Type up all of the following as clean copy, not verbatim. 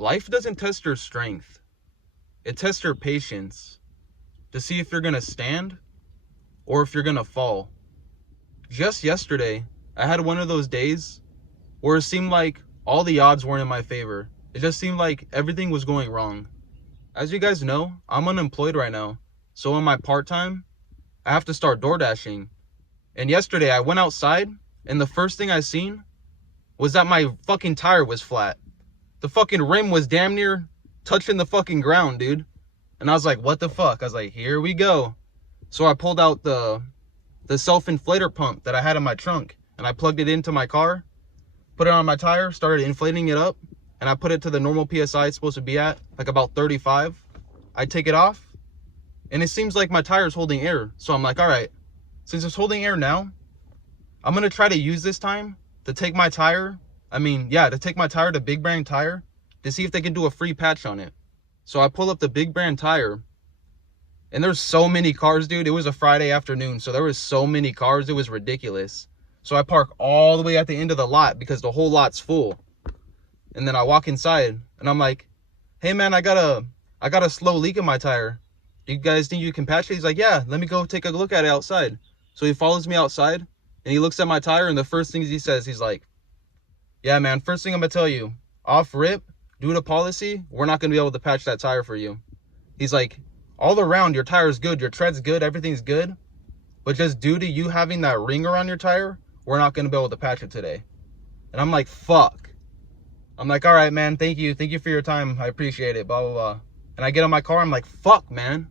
Life doesn't test your strength. It tests your patience to see if you're going to stand or if you're going to fall. Just yesterday, I had one of those days where it seemed like all the odds weren't in my favor. It just seemed like everything was going wrong. As you guys know, I'm unemployed right now. So in my part-time, I have to start door dashing. And yesterday I went outside and the first thing I seen was that my fucking tire was flat. The fucking rim was damn near touching the fucking ground, dude. And I was like, what the fuck? I was like, here we go. So I pulled out the self-inflator pump that I had in my trunk and I plugged it into my car, put it on my tire, started inflating it up, and I put it to the normal PSI it's supposed to be at, like about 35. I take it off and it seems like my tire is holding air. So I'm like, all right, since it's holding air now, I'm going to try to use this time to take my tire. To take my tire to Big Brand Tire to see if they can do a free patch on it. So I pull up the Big Brand Tire and there's so many cars, dude. It was a Friday afternoon, so there was so many cars. It was ridiculous. So I park all the way at the end of the lot because the whole lot's full. And then I walk inside and I'm like, hey man, I got a slow leak in my tire. Do you guys think you can patch it? He's like, yeah, let me go take a look at it outside. So he follows me outside and he looks at my tire and the first things he says, he's like, yeah man, first thing I'm gonna tell you, off rip, due to policy, we're not gonna be able to patch that tire for you. He's like, all around your tire's good, your tread's good, everything's good, but just due to you having that ring around your tire, we're not gonna be able to patch it today. And I'm like, fuck. I'm like, all right man, thank you for your time, I appreciate it, blah blah blah. And I get on my car, I'm like, fuck man,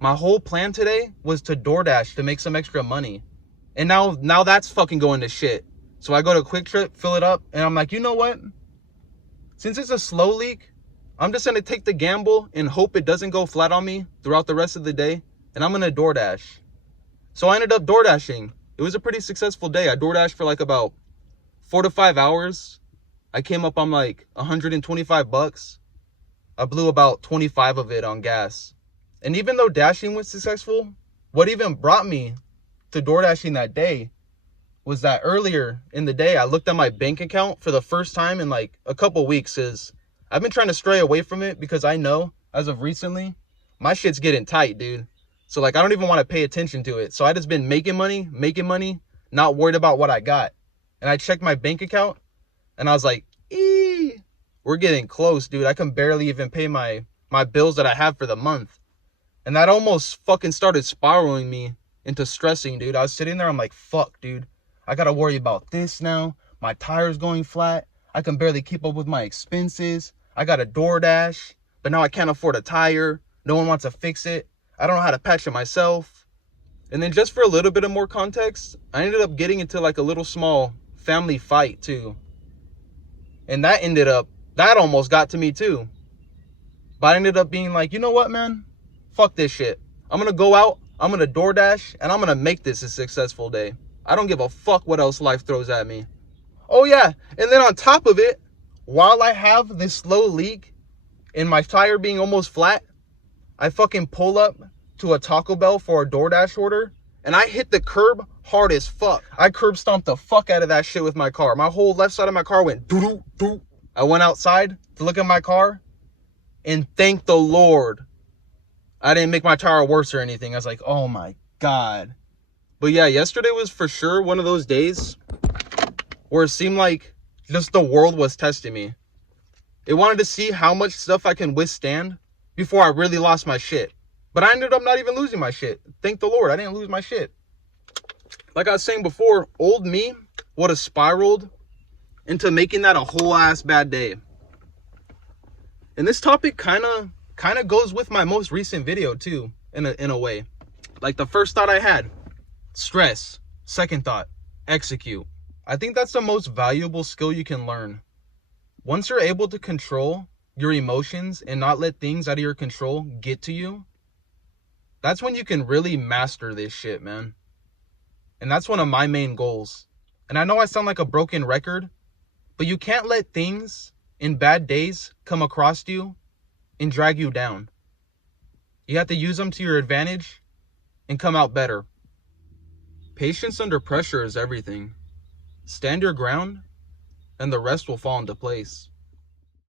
my whole plan today was to DoorDash to make some extra money, and now that's fucking going to shit. So I go to Quick Trip, fill it up, and I'm like, you know what? Since it's a slow leak, I'm just going to take the gamble and hope it doesn't go flat on me throughout the rest of the day, and I'm going to DoorDash. So I ended up DoorDashing. It was a pretty successful day. I DoorDashed for like about 4 to 5 hours. I came up on like 125 bucks. I blew about 25 of it on gas. And even though dashing was successful, what even brought me to DoorDashing that day was that earlier in the day, I looked at my bank account for the first time in like a couple weeks. I've been trying to stray away from it because I know as of recently, my shit's getting tight, dude. So like, I don't even want to pay attention to it. So I just been making money, not worried about what I got. And I checked my bank account and I was like, we're getting close, dude. I can barely even pay my bills that I have for the month. And that almost fucking started spiraling me into stressing, dude. I was sitting there, I'm like, fuck, dude. I gotta worry about this now. My tire's going flat. I can barely keep up with my expenses. I got a DoorDash, but now I can't afford a tire. No one wants to fix it. I don't know how to patch it myself. And then just for a little bit of more context, I ended up getting into like a little small family fight too. And that almost got to me too. But I ended up being like, you know what, man? Fuck this shit. I'm gonna go out, I'm gonna DoorDash, and I'm gonna make this a successful day. I don't give a fuck what else life throws at me. Oh yeah, and then on top of it, while I have this slow leak and my tire being almost flat, I fucking pull up to a Taco Bell for a DoorDash order and I hit the curb hard as fuck. I curb stomped the fuck out of that shit with my car. My whole left side of my car went doo doo. I went outside to look at my car and thank the Lord I didn't make my tire worse or anything. I was like, oh my God. But yeah, yesterday was for sure one of those days where it seemed like just the world was testing me. It wanted to see how much stuff I can withstand before I really lost my shit. But I ended up not even losing my shit. Thank the Lord, I didn't lose my shit. Like I was saying before, old me would have spiraled into making that a whole ass bad day. And this topic kind of goes with my most recent video too, in a way. Like the first thought I had, stress. Second thought, execute. I think that's the most valuable skill you can learn. Once you're able to control your emotions and not let things out of your control get to you, that's when you can really master this shit, man. And that's one of my main goals. And I know I sound like a broken record, but you can't let things in bad days come across you and drag you down. You have to use them to your advantage and come out better. Patience under pressure is everything. Stand your ground, and the rest will fall into place.